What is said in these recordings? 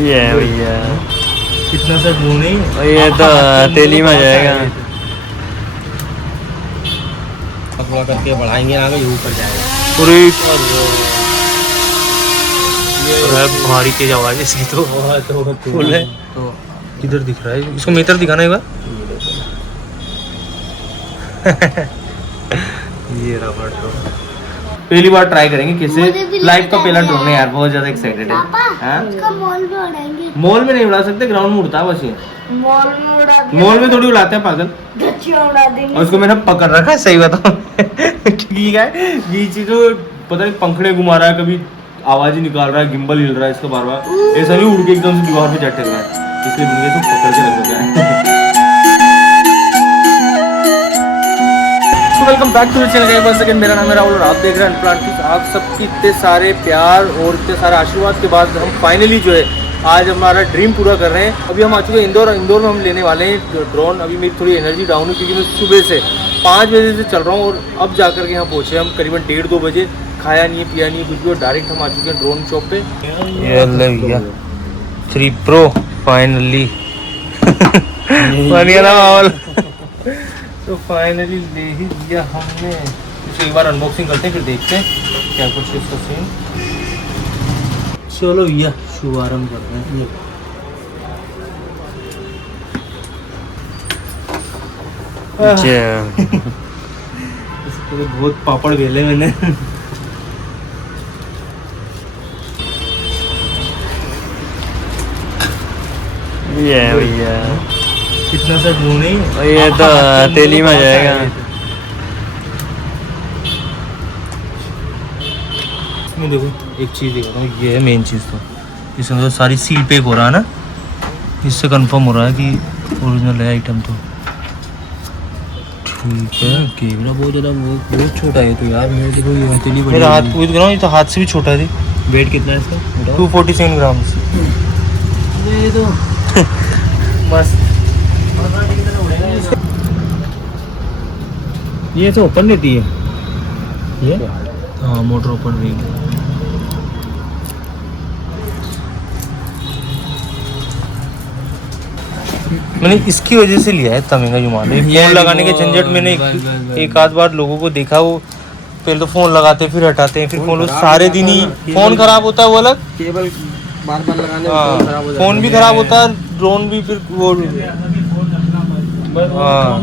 ये भैया कितना सा वो नहीं, ये तो तेली में जाएगा। थोड़ा करके बढ़ाएंगे आगे, ये ऊपर जाएगा पूरी ये भारी तेज आवाज इसकी तो फुल है। तो किधर दिख रहा है इसको? मीटर दिखाना एक बार। ये रहा तो पहली बार ट्राई करेंगे कैसे। लाइफ का पहला ड्रोन है यार, बहुत ज्यादा एक्साइटेड है। उसका मॉल में उड़ाएंगे। मॉल में नहीं उड़ा सकते, ग्राउंड में उड़ता है बस ये। मॉल में उड़ा मॉल में थोड़ी उड़ाते हैं पागल। धच्चियां उड़ा देंगे। और उसको मैंने पकड़ रखा है, सही बताऊं। ठीक है, ये चीज तो पता नहीं पंखड़े घुमा रहा है, कभी आवाज ही निकाल रहा है, गिम्बल हिल रहा है इसका बार बार, ऐसा नहीं उड़ के एकदम से दीवार पे चढ़ रहा है, इसलिए मैंने इसको पकड़ के रख रखा है। Welcome back to the channel. बस सेकंड, मेरा नाम है राहुल और आप देख रहे हैं अनप्लांट। आप सबकी इतने सारे प्यार और इतने सारे आशीर्वाद के बाद हम फाइनली जो है आज हमारा ड्रीम पूरा कर रहे हैं। अभी हम आ चुके हैं इंदौर में हम लेने वाले हैं ड्रोन। अभी मेरी थोड़ी एनर्जी डाउन है क्योंकि मैं सुबह से 5 बजे से चल रहा हूँ और अब जा कर के यहाँ पहुँचे हम करीबन 1:30-2 बजे। खाया नहीं है, पिया नहीं है कुछ भी, और डायरेक्ट हम आ चुके हैं ड्रोन शॉप पे। ये ले भैया 3 Pro फाइनली बन गया ना माहौल। तो फाइनली ले ही लिया हमने। इसे एक बार अनबॉक्सिंग करते हैं, फिर देखते हैं क्या कुछ इसका सीन। चलो भैया शुभारंभ करते हैं। इसको तो बहुत पापड़ बेले मैंने। ये भैया कितना सा वो नहीं, ये तो तेली में जाएगा। इसमें देखो एक चीज़ दिखाता हूँ, ये है मेन चीज़। तो इसमें तो सारी सील पैक हो रहा है ना, इससे कंफर्म हो रहा है कि ओरिजिनल है आइटम। तो ठीक है, कैमरा बहुत ज़्यादा बहुत छोटा है तो यार मेरा हाथ पूछ रहा हूँ, ये तो हाथ से भी छोटा है। वेट कितना है इसका? 247 ग्राम। ये तो बस ये तो ओपन देती है ये। हाँ, मोटर ओपन रहेगी। मैंने इसकी वजह से लिया है इतना महंगा जुमान। फोन लगाने के झंझट में नहीं, एक आध बार लोगों को देखा, वो पहले तो फोन लगाते फिर हटाते हैं, फिर फोन सारे दिन ही फोन खराब होता है, वो अलग केबल बार बार लगाने में फोन भी खराब होता है, ड्रोन भी फिर वो फोन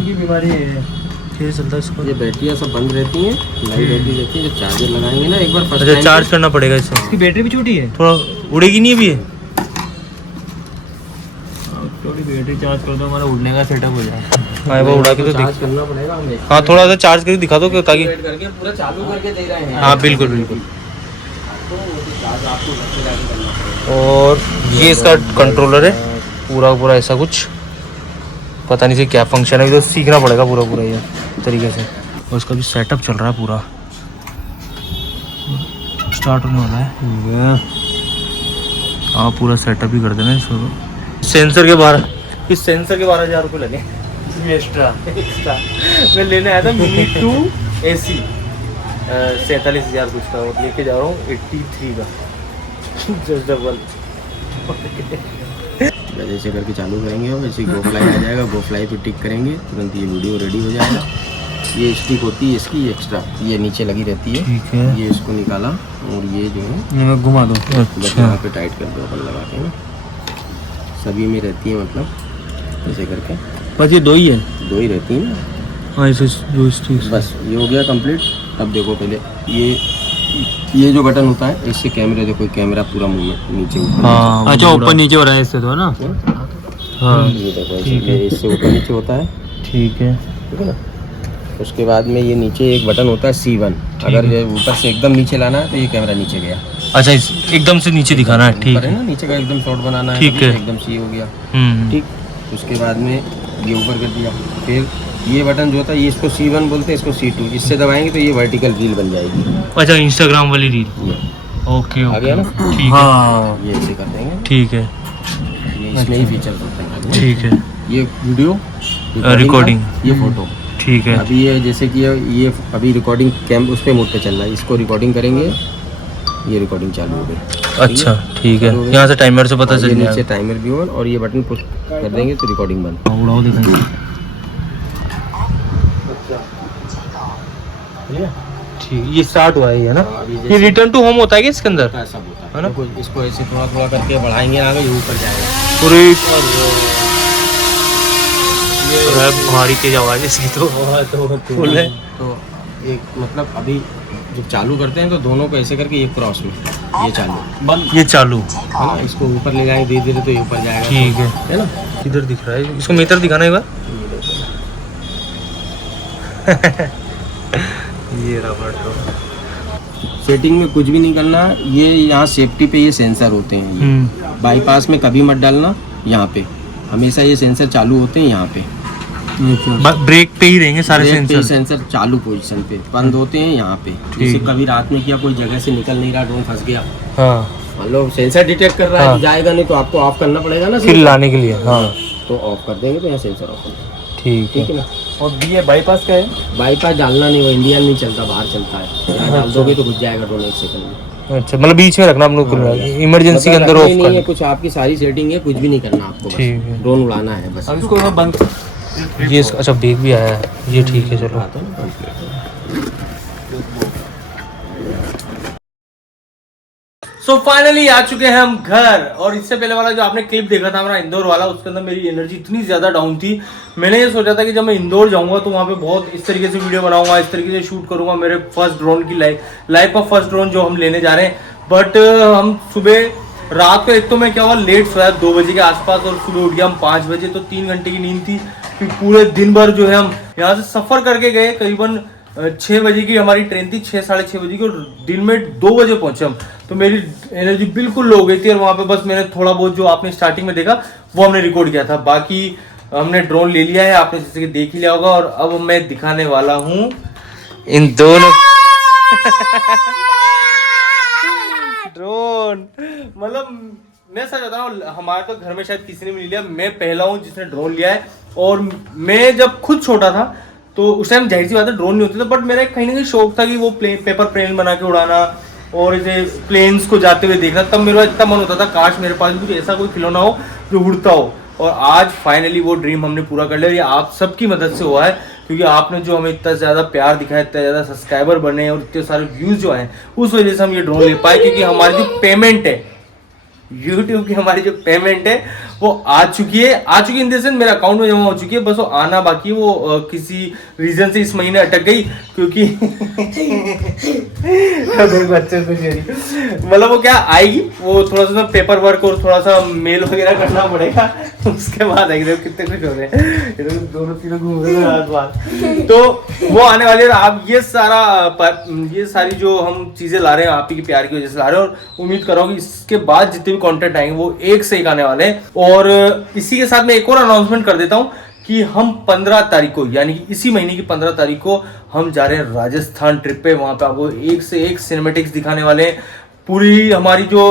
की बीमारी है। फिर चलता है इसको। ये बैटरियाँ सब बंद रहती हैं, लाइट रहती है। जब चार्जर लगाएंगे ना एक बार, अच्छा चार्ज करना पड़ेगा इसको। इसकी बैटरी भी छोटी है, थोड़ा उड़ेगी नहीं अभी। थोड़ी बैटरी चार्ज कर दो, हमारा उड़ने का सेटअप हो जाए। हाँ, वो उड़ा के तो चार्ज करना पड़ेगा हमें। हाँ, थोड़ा सा चार्ज करके दिखा दो ताकि करके पूरा चालू करके दे रहे हैं। हाँ बिल्कुल बिल्कुल। और ये इसका कंट्रोलर है पूरा पूरा, ऐसा कुछ पता नहीं से क्या फंक्शन है, तो सीखना पड़ेगा पूरा पूरा ये तरीके से। और उसका भी सेटअप चल रहा है, पूरा स्टार्ट होने वाला है। हाँ, पूरा सेटअप ही कर देना इसको। सेंसर के 12,000 रुपये लगे एक्स्ट्रा। मैं लेने आया था मिनी 2 AC 47,000 कुछ का, और लेके जा रहा हूँ 83 का। Just double. जैसे करके चालू करेंगे अब, ऐसे गो फ्लाई आ जाएगा, गो फ्लाई पे टिक करेंगे, तुरंत ये वीडियो रेडी हो जाएगा। ये स्टिक होती है इसकी एक्स्ट्रा, ये नीचे लगी रहती है। ठीक है, ये इसको निकाला और ये जो है ये मैं घुमा दूँ, बस यहाँ पे टाइट कर दो अपन लगा के ना। सभी में रहती है, मतलब ऐसे करके बस ये दो ही रहती है ना। हाँ, ऐसे जो स्टिक बस ये हो गया कंप्लीट। अब देखो पहले ये जो बटन होता है, इससे कैमरे देखो, कैमरा पूरा मूवमेंट नीचे ऊपर। हाँ, अच्छा ऊपर नीचे हो रहा है इससे तो, है ना। हाँ ये देखो, ठीक है, इससे ऊपर नीचे होता है। ठीक है ना। उसके बाद में ये नीचे एक बटन होता है C1, अगर ये ऊपर से एकदम नीचे लाना है तो ये कैमरा नीचे गया। अच्छा, एकदम से नीचे दिखाना है, ठीक है ना, नीचे का एकदम शॉट बनाना है, ठीक है, एकदम से हो गया। ठीक, उसके बाद में ये ऊपर कर दिया। फिर ये बटन जो होता है, ये इसको C1 बोलते हैं, इसको C2। इससे दबाएंगे तो ये वर्टिकल रील बन जाएगी। अच्छा, इंस्टाग्राम वाली रील। ओके आ गया ना, ठीक है। हाँ, ये ऐसे कर देंगे, ठीक है। ये इसमें ही फीचर होते हैं, ठीक है। ये वीडियो रिकॉर्डिंग, ये फोटो, ठीक है। अभी ये जैसे कि ये अभी रिकॉर्डिंग कैम उस पर मोड पे चल रहा है, इसको रिकॉर्डिंग करेंगे, ये रिकॉर्डिंग चालू हो गई। अच्छा ठीक है, यहाँ से टाइमर से पता ये चल नीचे जाएगा। टाइमर भी ऑन, और ये बटन पुश कर देंगे तो रिकॉर्डिंग बंद। उड़ाओ दिखाइए। ठीक, ये स्टार्ट हुआ है ये ना। ये रिटर्न टू होम होता है क्या इसके अंदर? ऐसा होता है है ना? देखो, इसको ऐसे थोड़ा थोड़ा करके बढ़ाएंगे आगे, ये ऊपर जाएगा। पूरे भारी तेज आवाज इसकी तो फुल है। तो एक मतलब अभी जब चालू करते हैं तो दोनों को ऐसे करके एक क्रॉस में ये चालू बंद, ये चालू है ना। इसको ऊपर ले जाएंगे धीरे धीरे तो ये ऊपर जाएगा। ठीक है ना। इधर दिख रहा है, इसको मीटर दिखाना एक बार। ये रबड़ तो सेटिंग में कुछ भी नहीं करना। ये यहाँ सेफ्टी पे ये सेंसर होते हैं, ये बाईपास में कभी मत डालना। यहाँ पे हमेशा ये सेंसर चालू होते हैं। यहाँ पे ब्रेक पे ही रहेंगे सारे ब्रेक पे सेंसर। सेंसर चालू पोजीशन पे, बंद होते हैं यहाँ पे। जैसे कभी रात में किया, कोई जगह से निकल नहीं रहा, ड्रोन फंस गया, हाँ, मान लो सेंसर डिटेक्ट कर रहा है हाँ। तो जाएगा नहीं, तो आपको ऑफ करना पड़ेगा ना फिर sensor। लाने के लिए। हाँ तो ऑफ कर देंगे तो यहाँ सेंसर ऑफ हो जाएगा। ठीक ठीक है है। ना। और ये बाईपास का है? बाईपास डालना नहीं, वो इंडियन नहीं चलता, बाहर चलता है। यहाँ डाल दोगे तो घुस जाएगा ड्रोन 1 सेकंड में। अच्छा, मतलब बीच में रखना हम लोग को, इमरजेंसी के अंदर मतलब ऑफ नहीं है, करना। कुछ आपकी सारी सेटिंग है, कुछ भी नहीं करना आपको, ठीक है। बस ड्रोन उड़ाना है बस। अब इसको बंद। ये अच्छा बेग भी आया है, ये ठीक है। चलो आता है ना complete। सो फाइनली आ चुके हैं हम घर। और इससे पहले वाला जो आपने क्लिप देखा था हमारा इंदौर वाला, उसके अंदर मेरी एनर्जी इतनी ज्यादा डाउन थी। मैंने ये सोचा था कि जब मैं इंदौर जाऊंगा तो वहाँ पे बहुत इस तरीके से वीडियो बनाऊंगा, इस तरीके से शूट करूंगा मेरे फर्स्ट ड्रोन की लाइफ का फर्स्ट ड्रोन जो हम लेने जा रहे हैं। बट हम सुबह रात को, एक तो मैं क्या हुआ, लेट सोया 2 बजे के आसपास, और सुबह उठ गया हम 5 बजे। तो 3 घंटे की नींद थी, फिर पूरे दिन भर जो है हम यहाँ से सफर करके गए। करीबन 6 बजे की हमारी ट्रेन थी, 6 साढ़े 6 बजे की, और दिन में 2 बजे पहुंचे हम। तो मेरी एनर्जी बिल्कुल लो हो गई थी। और वहां पे बस मैंने थोड़ा बहुत जो आपने स्टार्टिंग में देखा वो हमने रिकॉर्ड किया था। बाकी हमने ड्रोन ले लिया है, आपने जैसे कि देख ही लिया होगा। और अब मैं दिखाने वाला हूँ इन दोनों ड्रोन। मतलब मैं सच बता रहा हूँ, हमारे तो घर में शायद किसी ने भी नहीं लिया, मैं पहला हूँ जिसने ड्रोन लिया है। और मैं जब खुद छोटा था तो उस टाइम जाहिर सी बात है ड्रोन नहीं होते थे, बट मेरा कहीं ना कहीं शौक था कि वो पेपर प्लेन बना के उड़ाना और ऐसे प्लेन्स को जाते हुए देखना। तब मेरा इतना मन होता था काश मेरे पास भी कुछ ऐसा कोई खिलौना हो जो उड़ता हो। और आज फाइनली वो ड्रीम हमने पूरा कर लिया। ये आप सबकी मदद से हुआ है, क्योंकि आपने जो हमें इतना ज़्यादा प्यार दिखाया, इतना ज़्यादा सब्सक्राइबर बने और इतने सारे व्यूज़ जो हैं, उस वजह से हम ये ड्रोन ले पाए। क्योंकि हमारी जो पेमेंट है YouTube की, हमारी जो पेमेंट है वो आ चुकी है इन द सेंस मेरे अकाउंट में जमा हो चुकी है। बस वो आना बाकी है। वो किसी रीजन से इस महीने अटक गई, क्योंकि बच्चे मतलब वो क्या आएगी, वो थोड़ा सा पेपर वर्क और थोड़ा सा मेल वगैरह करना पड़ेगा, उसके बाद आएगी। देखो कितने खुश हो रहे हैं, ये लोग दोनों तीनों घूम रहे हैं बाद। तो वो आने वाली है। आप ये सारी जो हम चीजें ला रहे हैं आप ही के प्यार की वजह से ला रहे हैं। और उम्मीद कर रहा हूँ कि इसके बाद जितने भी कंटेंट आएंगे वो एक से एक आने वाले हैं। और इसी के साथ मैं एक और अनाउंसमेंट कर देता हूँ कि हम 15 तारीख को, यानी कि इसी महीने की 15 तारीख को हम जा रहे हैं राजस्थान ट्रिप पे। वहां पे आपको एक से एक सिनेमेटिक्स दिखाने वाले हैं। पूरी हमारी जो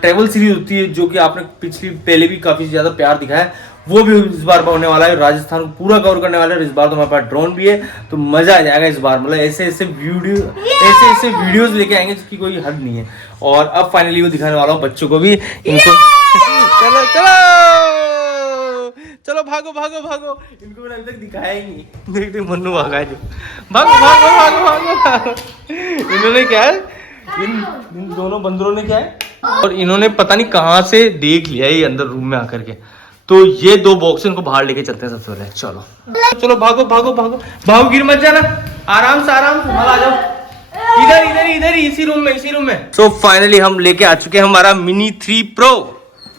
ट्रैवल सीरीज होती है, जो कि आपने पहले भी काफी ज्यादा प्यार दिखाया है, वो भी इस बार होने वाला है। राजस्थान को पूरा कवर करने वाला है। इस बार तो हमारे पास ड्रोन भी है, तो मजा आ जाएगा इस बार। मतलब ऐसे वीडियोस लेके आएंगे जिसकी कोई हद नहीं है। और अब फाइनली वो दिखाने वाला हूँ बच्चों को भी, इनको चलो चलो भागो भागो भागो। इनको मैंने अभी तक दिखाया ही नहीं। देख मन्नू भागा है जो, भागो भागो भागो भागो। इन्होंने क्या है, इन दोनों बंदरों ने क्या है, और इन्होंने पता नहीं कहाँ से देख लिया ये अंदर रूम में आकर के। तो ये 2 बॉक्स इनको बाहर लेके चलते हैं सबसे पहले। चलो चलो भागो भागो भागो भागो, गिर मत जाना, आराम से बाहर आ जाओ। इधर इधर इधर इसी रूम में। सो फाइनली हम लेके आ चुके हैं हमारा मिनी 3 प्रो।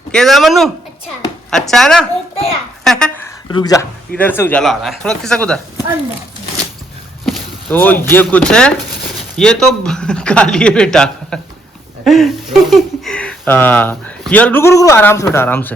कैसा मन्नू? अच्छा है ना? रुक जा, इधर से उजाला आ रहा है, थोड़ा खिसक उधर। तो ये कुछ है, ये तो काली है बेटा। हाँ ये रुको आराम से बेटा, आराम से।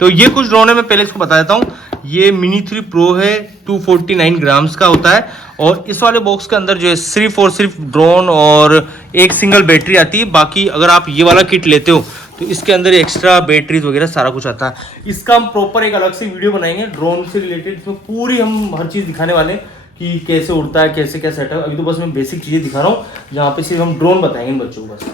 तो ये कुछ ड्रोन है, मैं पहले इसको बता देता हूँ। ये मिनी 3 प्रो है, 249 ग्राम्स का होता है। और इस वाले बॉक्स के अंदर जो है सिर्फ ड्रोन और एक सिंगल बैटरी आती है। बाकी अगर आप ये वाला किट लेते हो तो इसके अंदर एक्स्ट्रा बैटरीज वगैरह सारा कुछ आता है। इसका हम प्रॉपर एक अलग से वीडियो बनाएंगे ड्रोन से रिलेटेड, इसमें पूरी हम हर चीज़ दिखाने वाले हैं। कि कैसे उड़ता है, कैसे क्या सेटअप। अभी तो बस मैं बेसिक चीजें दिखा रहा हूँ, जहाँ पे सिर्फ हम ड्रोन बताएंगे इन बच्चों को बस।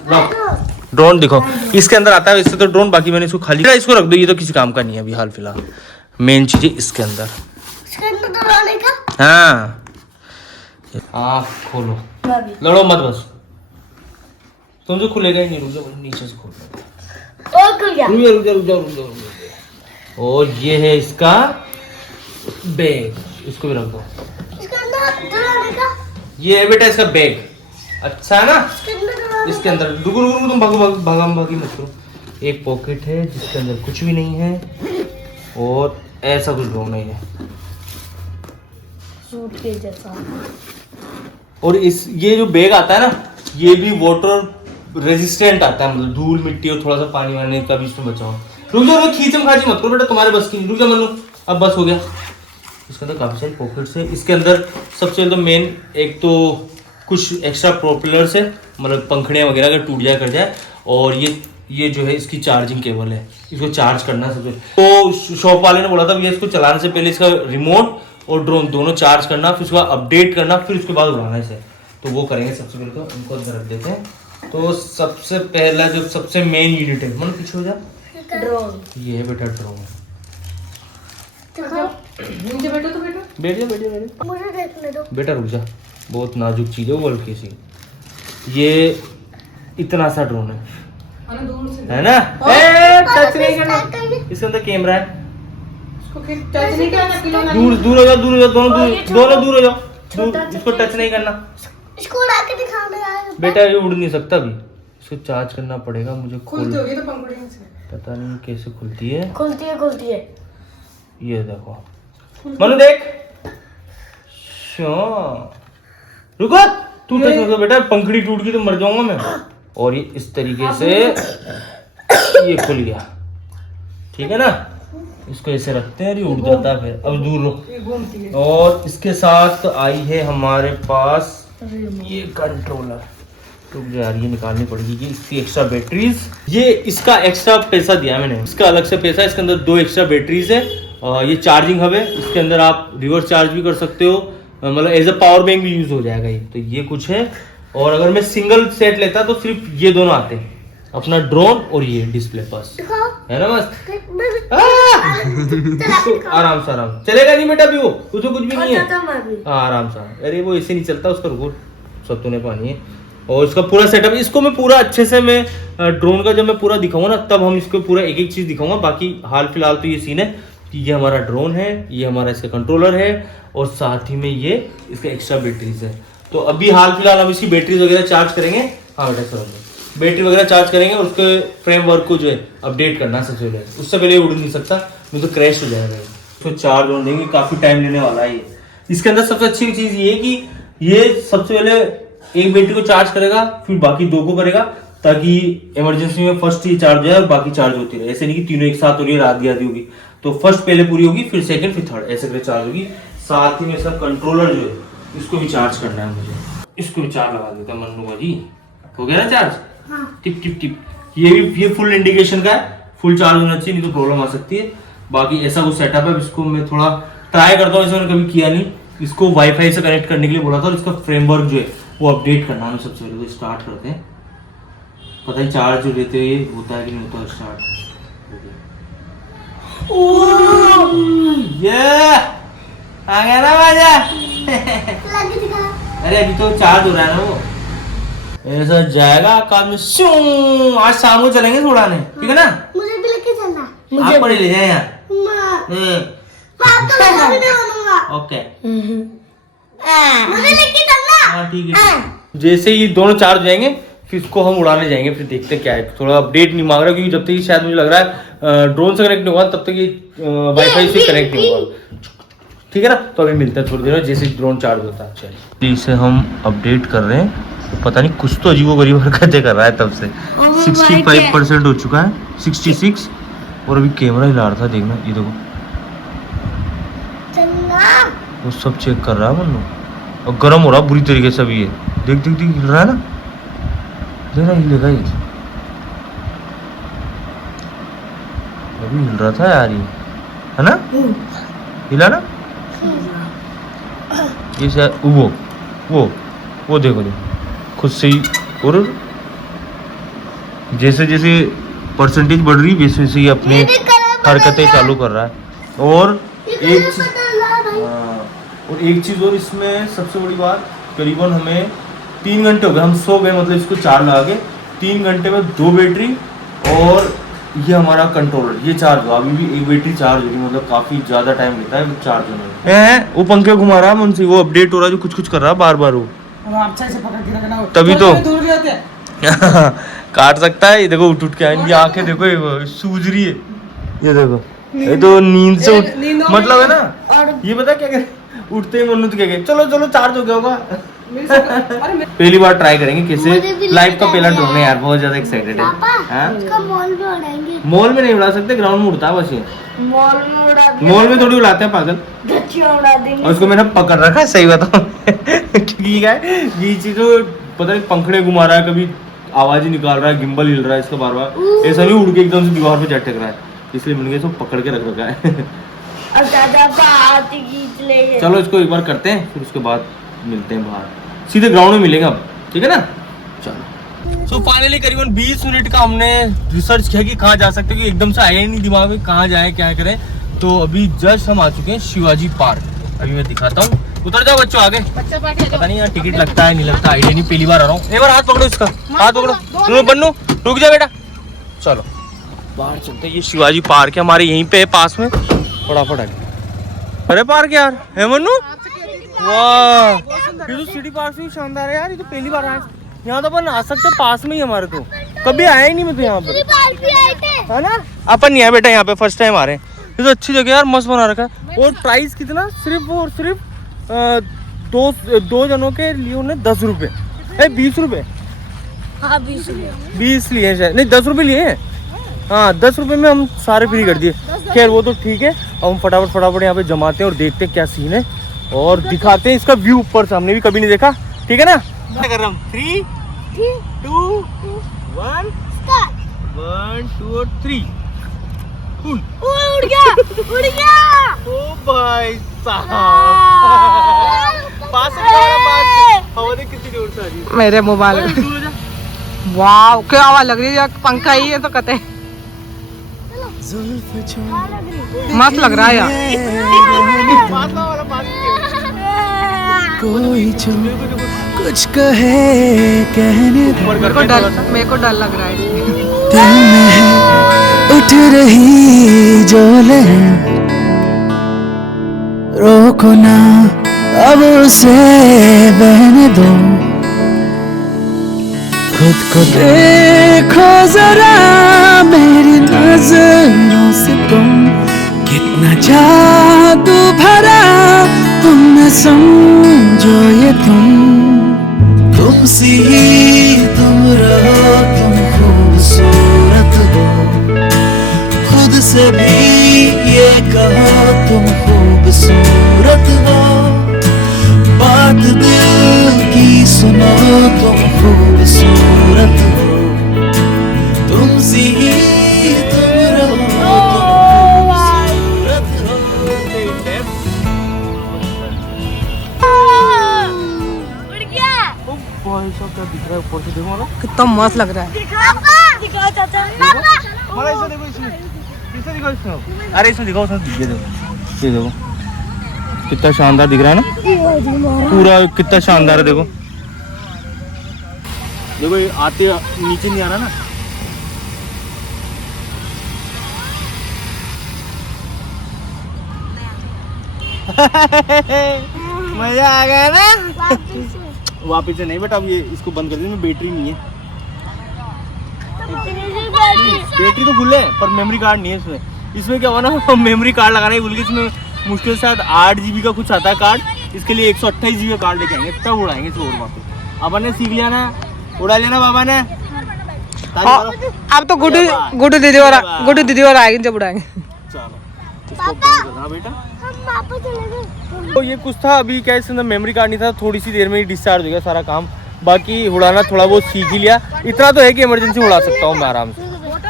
ड्रोन दिखो, इसके अंदर आता है वैसे तो ड्रोन, बाकी मैंने इसको खाली, इसको रख दो, ये तो किसी काम का नहीं है अभी हाल फिलहाल। मेन चीज है इसके अंदर। हाँ आँख खोलो, लड़ो मत बस, तुमसे खुलेगा ही नहीं, रुक जाओ नीचे से खोलो। और खुल गया। रुक जाओ। और ये है इसका बैग, इसको भी रख दो। इसके अंदर डराने का। ये है बेटा इसका बैग, अच्छा है ना। इसके अंदर डराने इसके अंदर रुको तुम भागी मत करो। एक पॉकेट है जिसके अंदर कुछ भी नहीं है, और ऐसा कुछ ढूंढ नहीं है, सूट के जैसा। और इस ये जो बैग आता है ना, ये भी वाटर रेजिस्टेंट आता है, मतलब धूल मिट्टी और थोड़ा सा पानी वानी का भी इसमें बचाओ। रुक जाओ, खींचम खाची मत करो बेटा, तुम्हारे बस की। रुक जाओ मनु, अब बस हो गया। इसके अंदर काफी सारी पॉकेट्स है। इसके अंदर सबसे तो मेन एक तो कुछ एक्स्ट्रा प्रोपेलर्स है, मतलब पंखड़ियाँ वगैरह अगर टूट जाए कर जाए, और ये जो है इसकी चार्जिंग केबल है, इसको चार्ज करना है सबसे। तो शॉप वाले ने बोला था भैया इसको चलाने से पहले इसका रिमोट और ड्रोन दोनों चार्ज करना, फिर उसके बाद अपडेट करना, फिर उसके बाद उड़ाना इसे। तो वो करेंगे सबसे पहले, तो उनको अंदर रख देते हैं। तो सबसे पहला जो सबसे मेन यूनिट है, मन पीछे हो जा, ड्रोन। ये है बेटा ड्रोन। नीचे बैठो तो बैठो। बैठ जा मुझे देखने दो। बेटा, रुक जा, बहुत नाजुक चीज है वो, हल्की सी। ये इतना सा ड्रोन है, आना दूर से है ना। टच नहीं करना, इसके अंदर कैमरा है। इसको टच नहीं करना, खिलौना दूर हो जाओ, दोनों दूर हो जाओ, इसको टच नहीं करना। इसको उड़ा के दिखाने आया। बेटा ये उड़ नहीं सकता अभी, इसको चार्ज करना पड़ेगा मुझे। खुलती होगी तो पंखुड़ियों से। पता नहीं कैसे खुलती है। खुलती है। ये देखो मनु, देख। रुको, तू टच मत कर बेटा, पंखड़ी टूट गई तो मर जाऊंगा मैं। और ये इस तरीके से ये खुल गया, ठीक है ना। इसको ऐसे रखते हैं, ये उड़ जाता है फिर। अब दूर ये घूमती है। और इसके साथ आई है हमारे पास ये कंट्रोलर। रुक जा यार, ये निकालनी पड़ेगी कि इसकी एक्स्ट्रा बैटरीज, ये इसका एक्स्ट्रा पैसा दिया मैंने, इसका अलग से पैसा। इसके अंदर 2 एक्स्ट्रा बैटरीज है, ये चार्जिंग हब है, इसके अंदर आप रिवर्स चार्ज भी कर सकते हो, मतलब एज अ पावर बैंक भी यूज हो जाएगा ये। तो ये कुछ है। और अगर मैं सिंगल सेट लेता तो सिर्फ ये दोनों आते हैं, अपना ड्रोन और ये डिस्प्ले, बस है ना। मस्त आराम से चलेगा नहीं बेटा, भी वो उसको कुछ भी नहीं है। आराम से, अरे वो ऐसे नहीं चलता, उसका रुको सत्तू ने पानी है। और इसका पूरा सेटअप, इसको मैं पूरा अच्छे से, मैं ड्रोन का जब मैं पूरा दिखाऊंगा ना, तब हम इसको पूरा एक एक चीज दिखाऊंगा। बाकी हाल फिलहाल तो ये सीन है कि ये हमारा ड्रोन है, ये हमारा इसका कंट्रोलर है, और साथ ही में ये इसका एक्स्ट्रा बैटरीज है। तो अभी हाल फिलहाल हम इसकी बैटरीज वगैरह चार्ज करेंगे। हाँ बेटा चलो, बैटरी वगैरह चार्ज करेंगे, और उसके फ्रेमवर्क को जो है अपडेट करना सबसे पहले। उससे पहले उड़ नहीं सकता, नहीं तो क्रैश हो जाएगा। तो चार्ज होने देंगे, काफी टाइम लेने वाला है ये। इसके अंदर सबसे अच्छी चीज ये है कि ये सबसे पहले एक बैटरी को चार्ज करेगा, फिर बाकी 2 को करेगा, ताकि इमरजेंसी में फर्स्ट ही चार्ज हो जाए और बाकी चार्ज होती रहे। ऐसे नहीं कि तीनों एक साथ हो रही है, रात आधी होगी। तो फर्स्ट पहले पूरी होगी, फिर सेकंड, फिर थर्ड, ऐसे करके चार्ज होगी। साथ ही में इसका कंट्रोलर जो है, इसको भी चार्ज करना है मुझे। इसको भी चार्ज लगा देता है मन्नू भाजी। हो गया ना चार्ज? हाँ। Tip tip tip. ये फुल इंडिकेशन का है, फुल चार्ज होना चाहिए, नहीं तो प्रॉब्लम आ सकती है। बाकी ऐसा कुछ सेटअप है, इसको मैं थोड़ा ट्राई करता हूँ, मैंने कभी किया नहीं। इसको वाईफाई से कनेक्ट करने के लिए बोला था, और इसका फ्रेमवर्क जो है वो अपडेट करना है। सबसे पहले तो स्टार्ट करते हैं, पता ही चार्ज जो लेते हुए होता है कि नहीं होता। स्टार्ट ये आ गया ना मजा। अरे अभी तो चार्ज हो रहा है ना वो, ऐसा जाएगा काम में। आज शाम को चलेंगे उड़ाने, ठीक है ना। मुझे भी लेके चलना। आपको ले जाए यार। ओके, मुझे लेके चलना। हाँ ठीक है। जैसे ही दोनों चार्ज हो जाएंगे, फिर इसको हम उड़ाने जाएंगे, फिर देखते क्या है। थोड़ा अपडेट नहीं मांग रहा, क्योंकि जब तक ये शायद मुझे लग रहा है ड्रोन से कनेक्ट नहीं होगा, तब तक ये वाईफाई से कनेक्ट नहीं होगा, ठीक है ना। तो अभी मिलते हैं थोड़ी देर में, जैसे ड्रोन चार्ज होता है। चलिए, इसे हम अपडेट कर रहे हैं, पता नहीं कुछ तो अजीबोगरीब हरकतें कर रहा है तब से। 65% हो चुका है, 66, और अभी कैमरा हिला रहा था, देखना ये देखो, वो सब चेक कर रहा है मन्नू। और गर्म हो रहा बुरी तरीके से अभी ये, देख देख देख हिल रहा है ना, देखना हिलेगा ये, अभी हिल रहा था यार ये, है ना, हिला ना। ये शायद वो देखो खुद से ही, और जैसे जैसे परसेंटेज बढ़ रही वैसे वैसे ही अपने हरकतें चालू कर रहा है। और एक चीज़ और इसमें सबसे बड़ी बात, करीबन हमें 3 घंटे हो गए, हम सो गए, मतलब इसको चार्ज लगा के 3 घंटे में 2 बैटरी और ये हमारा कंट्रोलर, ये चार्ज हुआ। अभी भी एक बैटरी चार्ज होगी, मतलब काफ़ी ज़्यादा टाइम लेता है चार्ज होने में। वो पंखे घुमा रहा है मुंशी, वो अपडेट हो रहा है, जो कुछ कुछ कर रहा है बार बार वो, अच्छा से पकड़ के रखना, तभी तो दूर जाते हैं। काट सकता है। ये देखो उठ उठ के इनकी आंखें देखो, ये सूज रही है, ये देखो, ये तो नींद से उठ, मतलब है ना। ये पता क्या करे, उठते ही मन्नू क्या कहे, चलो चलो चार्ज हो गया होगा। पहली बार ट्राई करेंगे कैसे, लाइफ का पहला ड्रोन है यार, बहुत ज्यादा एक्साइटेड है। उसका मॉल में उड़ाएंगे। मॉल में नहीं उड़ा सकते, ग्राउंड में उड़ता है बस ये। मॉल में उड़ा देंगे, मॉल में थोड़ी उड़ाते हैं पागल, गच्चियां उड़ा देंगे। और उसको मैंने पकड़ रखा है, सही बताऊं क्योंकि क्या है, ये चीज तो पता नहीं पंखड़े घुमा रहा है, कभी आवाज ही निकाल रहा है, गिम्बल हिल रहा है इसका बार बार, ऐसा नहीं उड़ के एकदम से दीवार पे चटक रहा है, इसलिए मैंने इसको पकड़ के रख रखा है। अब दादा बात खींच लेंगे। चलो इसको एक बार करते हैं, फिर उसके बाद मिलते हैं बाहर, सीधे ग्राउंड में मिलेंगे अब, ठीक है ना। चलो सो फाइनली करीबन 20 मिनट का हमने रिसर्च किया कि कहाँ जा सकते हैं, कि एकदम से आया ही नहीं दिमाग में कहाँ जाए क्या करें। तो अभी जस्ट हम आ चुके हैं शिवाजी पार्क, अभी मैं दिखाता हूँ। उतर जाओ बच्चों आगे, पता नहीं यार टिकट लगता है नहीं लगता, आइडिया नहीं, पहली बार आ रहा हूँ। एक बार हाथ पकड़ो इसका, हाथ पकड़ो, बन्नू रुक जा बेटा, चलो बाहर चलते हैं। ये शिवाजी पार्क है हमारे यहीं पे है पास में, फटाफट आगे। अरे पार्क यार है मन्नू, वाह ये तो सिटी पार्क से भी शानदार है यार, ये तो पहली बार आया यहाँ, तो अपन आ सकते हैं पास में ही हमारे, तो कभी आया ही नहीं मैं तो यहाँ पे, है ना। अपन नहीं आया बेटा यहाँ पे, फर्स्ट टाइम आ रहे हैं। ये तो अच्छी जगह यार, मस्त बना रखा है। और प्राइस कितना, सिर्फ और सिर्फ दो जनों के लिए उन्हें 10 रुपये, 20 रुपये, हाँ 20 रुपये, 20 लिए शायद, नहीं 10 रुपये लिए हैं, हाँ 10 रुपये में हम सारे फ्री कर दिए। खैर वो तो ठीक है, अब हम फटाफट यहाँ पे जमाते हैं और देखते हैं क्या सीन है, और दिखाते हैं इसका व्यू ऊपर से, हमने भी कभी नहीं देखा, ठीक है ना। क्या कर रहा हूँ, 3 2 1 1 2 और 3 उड़ गया उड़ गया। ओ भाई साहब, पास हवा देख कितनी जोर से आ रही है मेरे मोबाइल में। वाह क्या आवाज लग रही है, पंखा ही है तो कहते मस्त लग रहा है यार। कोई जो कुछ कहे कहने दो, मेरे को डर लग रहा है। दिल में उठ रही जो लहर, रोको ना अब उसे बहने दो। खुद को देखो जरा मेरी नजरों से तुम, कितना जादू भरा तुम में, समझो ये तुम सी तुम रहो, तुम खूबसूरत हो, खुद से भी ये कहो तुम खूबसूरत हो, बात दिल की सुनो तुम खूबसूरत हो, तुम सी तुम रहो, तुम खूबसूरत हो। उड़ गया। भाई साहब क्या दिख रहा है ऊपर से, देखो ना कितना मस्त लग रहा है। दिखाओ चाचा, पापा। हमारा ऐसा देखो, इसमें इसमें दिखाओ, इसमें अरे इसमें दिखाओ, उसमें दिख देखो, ये देखो कितना शानदार दिख रहा है ना, पूरा कितना शानदार है। देखो देखो ये आते नीचे नहीं आ रहा ना, मजा आ गया ना। वापिस से नहीं बेटा, अब ये इसको बंद कर दीजिए, बैटरी नहीं है, बैटरी तो फुल है पर मेमोरी कार्ड नहीं है इसमें। इसमें क्या हुआ ना, मेमोरी कार्ड लगाना ही भूल गए, इसमें मुश्किल से 8 GB का कुछ आता है कार्ड, इसके लिए 128 GB का कार्ड लेके आएंगे, तब उड़ाएंगे इसको। और वापस अपन ने सीख लिया ना, उड़ा लेना बाबा ने। अब तो गुड्डू दीदी और आएंगे जब उड़ाएंगे। चलो इसको बंद करना बेटा। हम वापस चले गए। तो ये कुछ था, अभी क्या इसके अंदर मेमोरी कार्ड नहीं था, थोड़ी सी देर में ही डिस्चार्ज हो गया सारा काम। बाकी उड़ाना थोड़ा बहुत सीख ही लिया, इतना तो है कि इमरजेंसी उड़ा सकता हूँ मैं आराम से।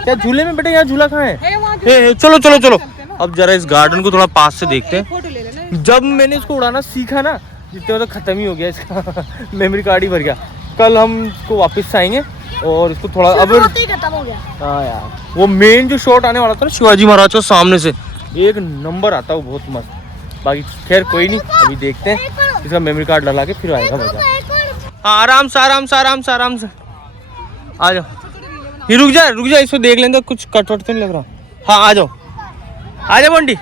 क्या झूले में बेटा, यहाँ झूला कहाँ है? चलो चलो चलो, अब जरा इस गार्डन को थोड़ा पास से देखते हैं। जब मैंने इसको उड़ाना सीखा ना, जितने तो ख़त्म ही हो गया इसका मेमोरी कार्ड ही भर गया। कल हम इसको वापस आएंगे और इसको थोड़ा अब खत्म हो गया। हाँ यार, वो मेन जो शॉट आने वाला था ना शिवाजी महाराज का सामने से, एक नंबर आता वो बहुत मस्त। बाकी खैर कोई नहीं, अभी देखते हैं इसका मेमोरी कार्ड डला के फिर आएगा मजा। हाँ आराम से आराम से आराम से आराम से आ जाओ। ये रुक जा इसको देख लेंगे कुछ कट वट तो नहीं लग रहा। हाँ आ जाओ बंटी,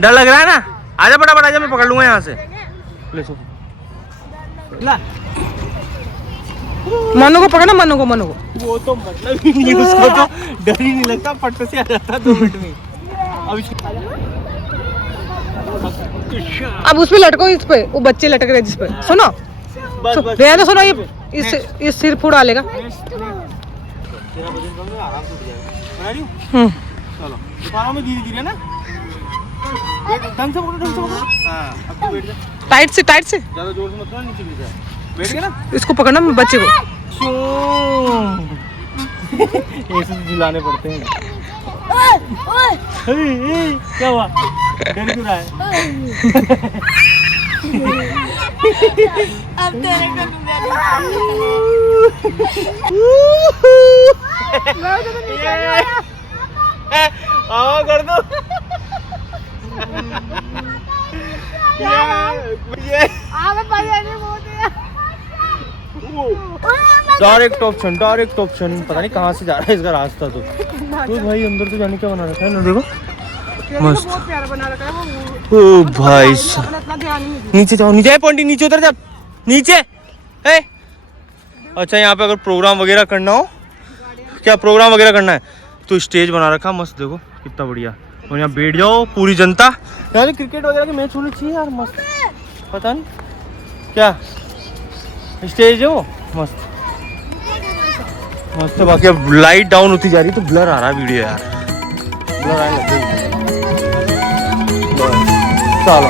डर लग रहा है ना? आजा फटाफट आजा, मैं पकड़ लूंगा यहाँ से। ले सो ला। मनु को पकड़ना, मनु को वो तो मतलब ही नहीं, उसको तो डर ही नहीं लगता, फट से आ जाता 2 मिनट में। अब उस पे लटको, इस पे वो बच्चे लटक रहे जिस पे। सुनो बस भैया तो सुनो, इस सिर फूड डालेगा। तेरा वजन कम है, आराम से उठ जाएगा। बना रही हूँ? चलो दोपहर में धीरे धीरे ना, ढंग से पकड़ो। हाँ अब तो बैठ जा, टाइट से ज्यादा जोर से मत करना, नीचे गिर जाए। बैठ गया ना? इसको पकड़ना बच्चे को। ऐसे झुलाने पड़ते हैं। क्या हुआ, डर क्यों रहा है? अब तेरे को कर दो। डायरेक्ट ऑप्शन पता नहीं कहाँ से जा रहा है इसका रास्ता। तो भाई अंदर तो जाने क्या बना रखा है ना, देखो मस्त। ओ भाई नीचे जाओ, नीचे पॉइंटी, नीचे उतर जा, नीचे है। अच्छा यहाँ पे अगर प्रोग्राम वगैरह करना हो, क्या प्रोग्राम वगैरह करना है तो स्टेज बना रखा मस्त, देखो कितना बढ़िया। और यहाँ बैठ जाओ पूरी जनता। यहाँ क्रिकेट वगैरह के मैच होने चाहिए यार, मस्त। पता नहीं क्या स्टेज है वो, मस्त मस्त। बाकी अब लाइट डाउन होती जा रही तो ब्लर आ रहा है वीडियो यार, ब्लर आने लग गई। चलो